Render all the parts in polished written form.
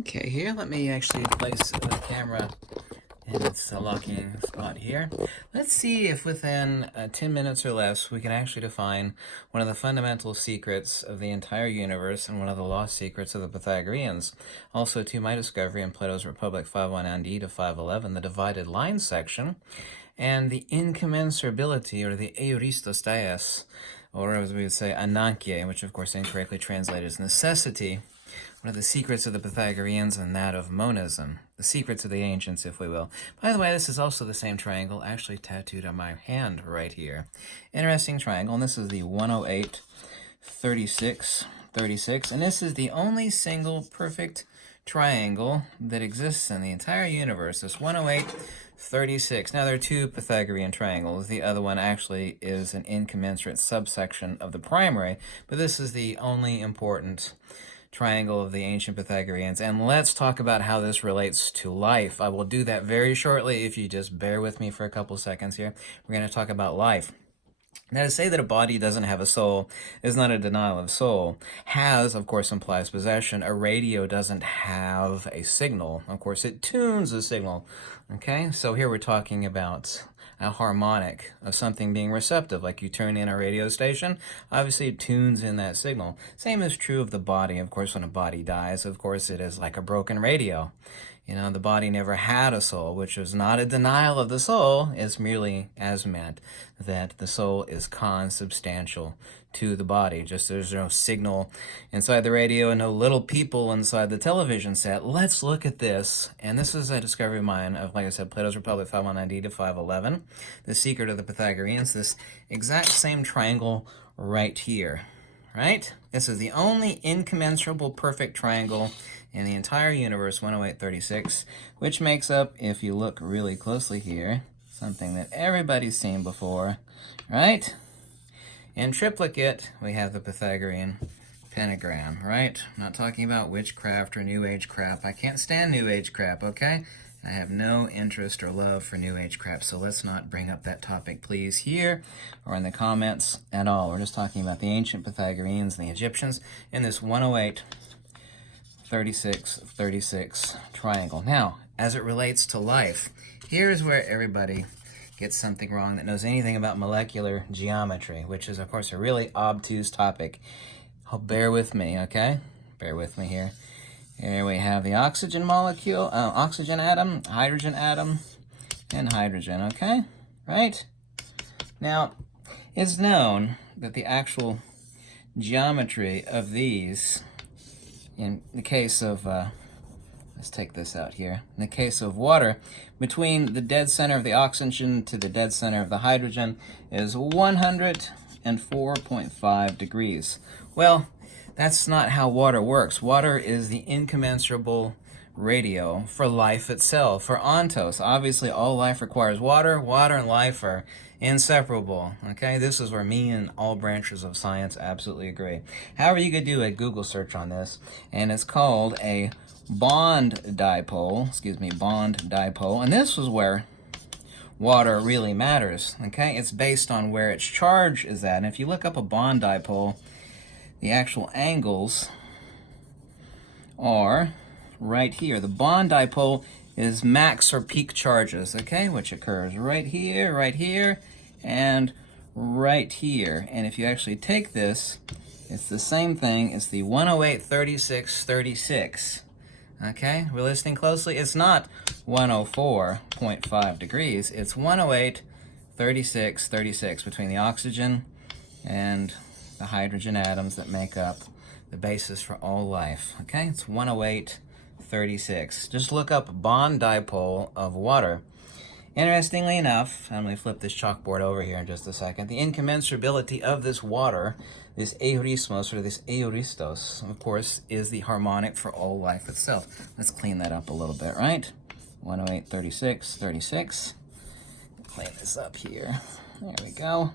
Okay, here, let me actually place the camera in its locking spot here. Let's see if within 10 minutes or less we can actually define one of the fundamental secrets of the entire universe and one of the lost secrets of the Pythagoreans. Also, to my discovery in Plato's Republic 519d to 511, the divided line section, and the incommensurability, or the euristostaias, or as we would say, anankie, which of course incorrectly translated as necessity, one of the secrets of the Pythagoreans and that of monism. The secrets of the ancients, if we will. By the way, this is also the same triangle actually tattooed on my hand right here. Interesting triangle, and this is the 108, 36, 36, and this is the only single perfect triangle that exists in the entire universe, this 108, 36. Now, there are two Pythagorean triangles. The other one actually is an incommensurate subsection of the primary, but this is the only important triangle of the ancient Pythagoreans. And let's talk about how this relates to life. I will do that very shortly if you just bear with me for a couple seconds here. We're going to talk about life. Now, to say that a body doesn't have a soul is not a denial of soul. Has, of course, implies possession. A radio doesn't have a signal. Of course, it tunes a signal. Okay, so here we're talking about a harmonic of something being receptive, like you turn in a radio station, obviously it tunes in that signal. Same is true of the body. Of course, when a body dies, of course, it is like a broken radio. You know, the body never had a soul, which is not a denial of the soul. It's merely as meant that the soul is consubstantial to the body. Just there's no signal inside the radio and no little people inside the television set. Let's look at this. And this is a discovery of mine of, like I said, Plato's Republic 519d to 511. The secret of the Pythagoreans, this exact same triangle right here. Right? This is the only incommensurable perfect triangle in the entire universe, 10836, which makes up, if you look really closely here, something that everybody's seen before, right? In triplicate, we have the Pythagorean pentagram, right? I'm not talking about witchcraft or New Age crap. I can't stand New Age crap, okay? I have no interest or love for New Age crap, so let's not bring up that topic, please, here or in the comments at all. We're just talking about the ancient Pythagoreans and the Egyptians in this 108, 36, 36 triangle. Now, as it relates to life, here's where everybody gets something wrong that knows anything about molecular geometry, which is, of course, a really obtuse topic. Bear with me, okay? Bear with me here. Here we have the oxygen molecule, oxygen atom, hydrogen atom, and hydrogen, okay? Right? Now, it's known that the actual geometry of these, in the case of, let's take this out here, in the case of water, between the dead center of the oxygen to the dead center of the hydrogen is 104.5 degrees. Well, that's not how water works. Water is the incommensurable radio for life itself, for ontos. Obviously, all life requires water. Water and life are inseparable, okay? This is where me and all branches of science absolutely agree. However, you could do a Google search on this, and it's called a bond dipole, and this is where water really matters, okay? It's based on where its charge is at, and if you look up a bond dipole, the actual angles are right here. The bond dipole is max or peak charges, okay, which occurs right here, and right here. And if you actually take this, it's the same thing. It's the 108, 36, 36. Okay, we're listening closely. It's not 104.5 degrees. It's 108, 36, 36 between the oxygen and the hydrogen atoms that make up the basis for all life. Okay, it's 108, 36. Just look up bond dipole of water. Interestingly enough, I'm going to flip this chalkboard over here in just a second. The incommensurability of this water, this eurismos or this euristos, of course, is the harmonic for all life itself. Let's clean that up a little bit, right? 108, 36, 36. Clean this up here. There we go.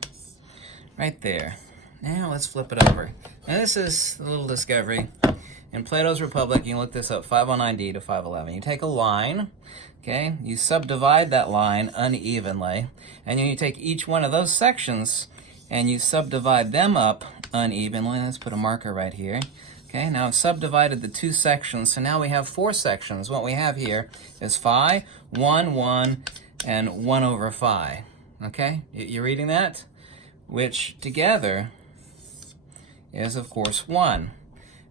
Right there. Now let's flip it over. Now this is a little discovery. In Plato's Republic, you can look this up, 509d to 511. You take a line, okay? You subdivide that line unevenly, and then you take each one of those sections and you subdivide them up unevenly. Let's put a marker right here. Okay, now I've subdivided the two sections, so now we have four sections. What we have here is phi, 1, 1, and 1 over phi. Okay, you're reading that? Which together is, of course, 1.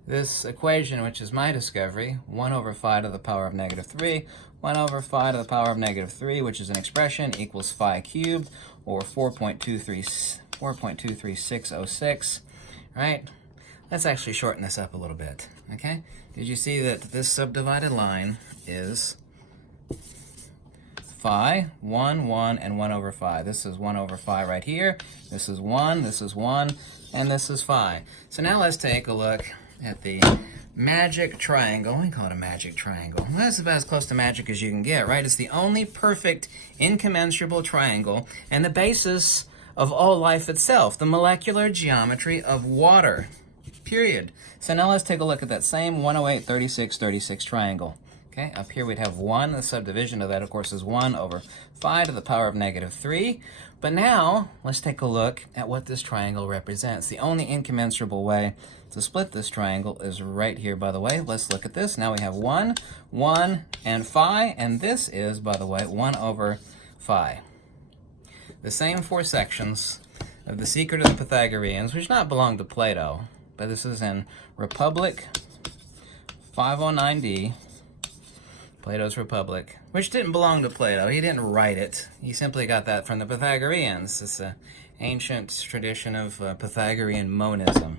This equation, which is my discovery, 1 over phi to the power of negative 3, 1 over phi to the power of negative 3, which is an expression, equals phi cubed, or 4.23606, right? Let's actually shorten this up a little bit, okay? Did you see that this subdivided line is phi, 1, 1, and 1 over phi. This is 1 over phi right here. This is 1, and this is phi. So now let's take a look at the magic triangle. We call it a magic triangle. Well, that's about as close to magic as you can get, right? It's the only perfect incommensurable triangle and the basis of all life itself, the molecular geometry of water, period. So now let's take a look at that same 108, 36, 36 triangle. Okay, up here we'd have 1. The subdivision of that, of course, is 1 over phi to the power of negative 3. But now, let's take a look at what this triangle represents. The only incommensurable way to split this triangle is right here, by the way. Let's look at this. Now we have 1, 1, and phi, and this is, by the way, 1 over phi. The same four sections of the Secret of the Pythagoreans, which not belong to Plato, but this is in Republic 509D, Plato's Republic, which didn't belong to Plato. He didn't write it. He simply got that from the Pythagoreans. It's an ancient tradition of Pythagorean monism,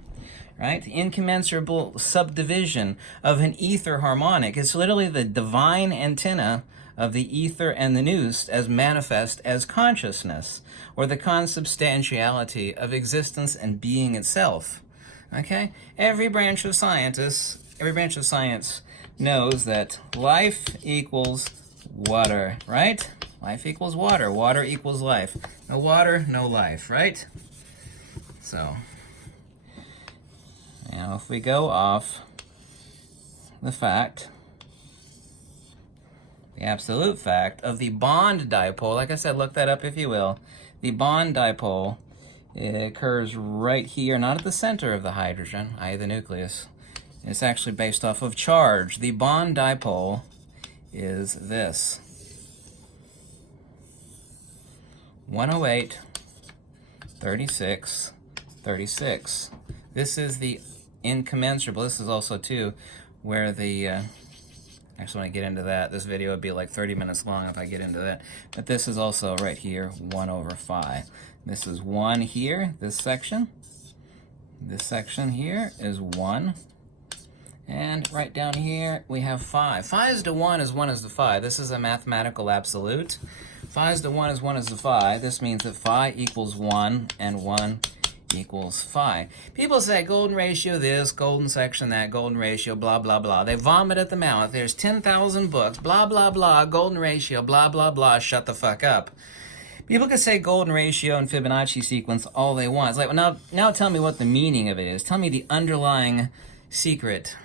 right? The incommensurable subdivision of an ether harmonic. It's literally the divine antenna of the ether and the nous as manifest as consciousness, or the consubstantiality of existence and being itself. Okay? Every branch of science knows that life equals water, right? Life equals water. Water equals life. No water, no life, right? So, now if we go off the fact, the absolute fact of the bond dipole, like I said, look that up if you will. The bond dipole, it occurs right here, not at the center of the hydrogen, i.e. the nucleus. It's actually based off of charge. The bond dipole is this. 108, 36, 36. This is the incommensurable. This is also, too, where the... actually, when I get into that, this video would be like 30 minutes long if I get into that. But this is also right here, 1 over phi. This is 1 here, this section. This section here is 1. And right down here, we have phi. Phi is to 1 as 1 is to phi. This is a mathematical absolute. Phi is to 1 as 1 is to phi. This means that phi equals 1 and 1 equals phi. People say golden ratio this, golden section that, golden ratio, blah, blah, blah. They vomit at the mouth. There's 10,000 books, blah, blah, blah, golden ratio, blah, blah, blah, shut the fuck up. People can say golden ratio and Fibonacci sequence all they want. It's like, well, now tell me what the meaning of it is. Tell me the underlying secret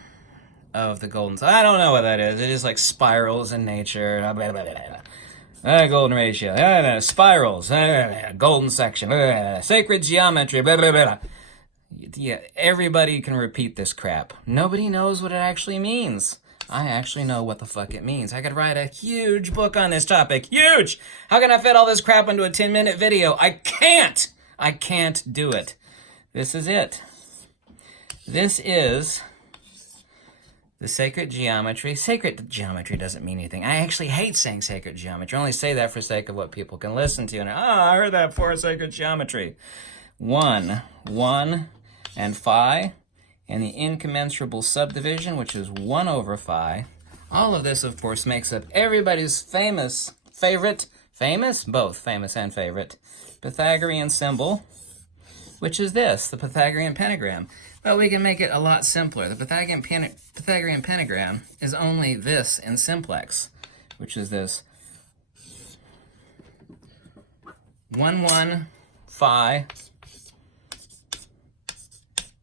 of the golden. I don't know what that is. It is like spirals in nature. Blah, blah, blah, blah. Golden ratio. Spirals. Golden section. Sacred geometry. Blah, blah, blah. Yeah, everybody can repeat this crap. Nobody knows what it actually means. I actually know what the fuck it means. I could write a huge book on this topic. Huge! How can I fit all this crap into a 10-minute video? I can't! I can't do it. This is it. This is the sacred geometry. Sacred geometry doesn't mean anything. I actually hate saying sacred geometry. I only say that for sake of what people can listen to. And I heard that before, sacred geometry. 1, 1, and phi, and the incommensurable subdivision, which is 1 over phi. All of this, of course, makes up everybody's favorite, both famous and favorite, Pythagorean symbol, which is this, the Pythagorean pentagram. But we can make it a lot simpler. The Pythagorean pentagram is only this in simplex, which is this 1, 1, phi.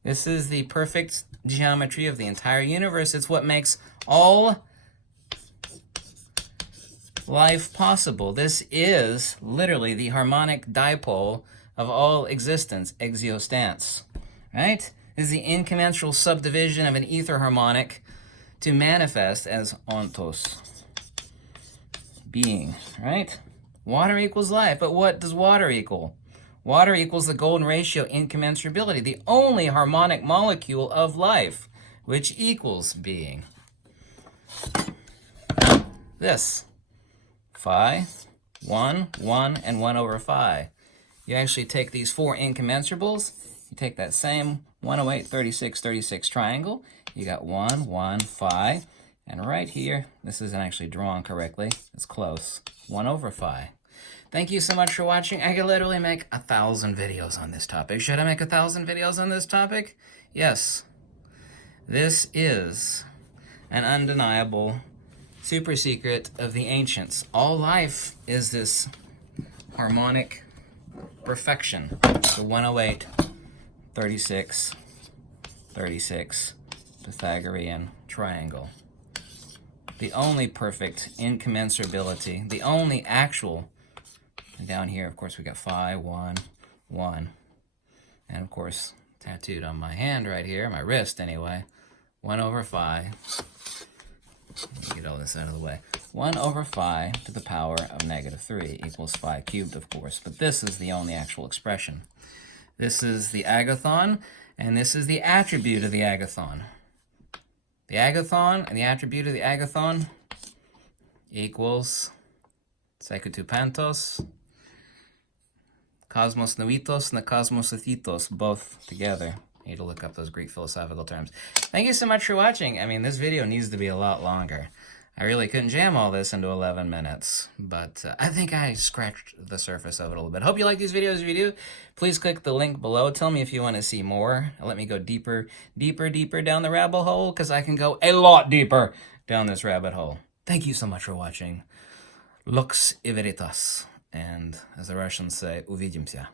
This is the perfect geometry of the entire universe. It's what makes all life possible. This is literally the harmonic dipole of all existence, existence, right? This is the incommensurable subdivision of an ether harmonic to manifest as ontos, being, right? Water equals life, but what does water equal? Water equals the golden ratio incommensurability, the only harmonic molecule of life, which equals being. This, phi, 1, 1, and 1 over phi. You actually take these four incommensurables, you take that same 108, 36, 36 triangle, you got 1, 1, phi, and right here, this isn't actually drawn correctly, it's close, 1 over phi. Thank you so much for watching. I could literally make 1,000 videos on this topic. Should I make 1,000 videos on this topic? Yes. This is an undeniable super secret of the ancients. All life is this harmonic perfection. The 108, 36, 36 Pythagorean triangle. The only perfect incommensurability, the only actual. And down here, of course, we got phi, 1, 1. And of course, tattooed on my hand right here, my wrist anyway, 1 over phi. Let me get all this out of the way. 1 over phi to the power of -3 equals phi cubed, of course. But this is the only actual expression. This is the agathon, and this is the attribute of the agathon. The agathon and the attribute of the agathon equals psychotupantos, cosmos noitos, and the cosmos ethitos, both together. I need to look up those Greek philosophical terms. Thank you so much for watching. I mean, this video needs to be a lot longer. I really couldn't jam all this into 11 minutes, but I think I scratched the surface of it a little bit. Hope you like these videos. If you do, please click the link below. Tell me if you want to see more. Let me go deeper, deeper, deeper down the rabbit hole, because I can go a lot deeper down this rabbit hole. Thank you so much for watching. Lux i veritas. And as the Russians say, увидимся.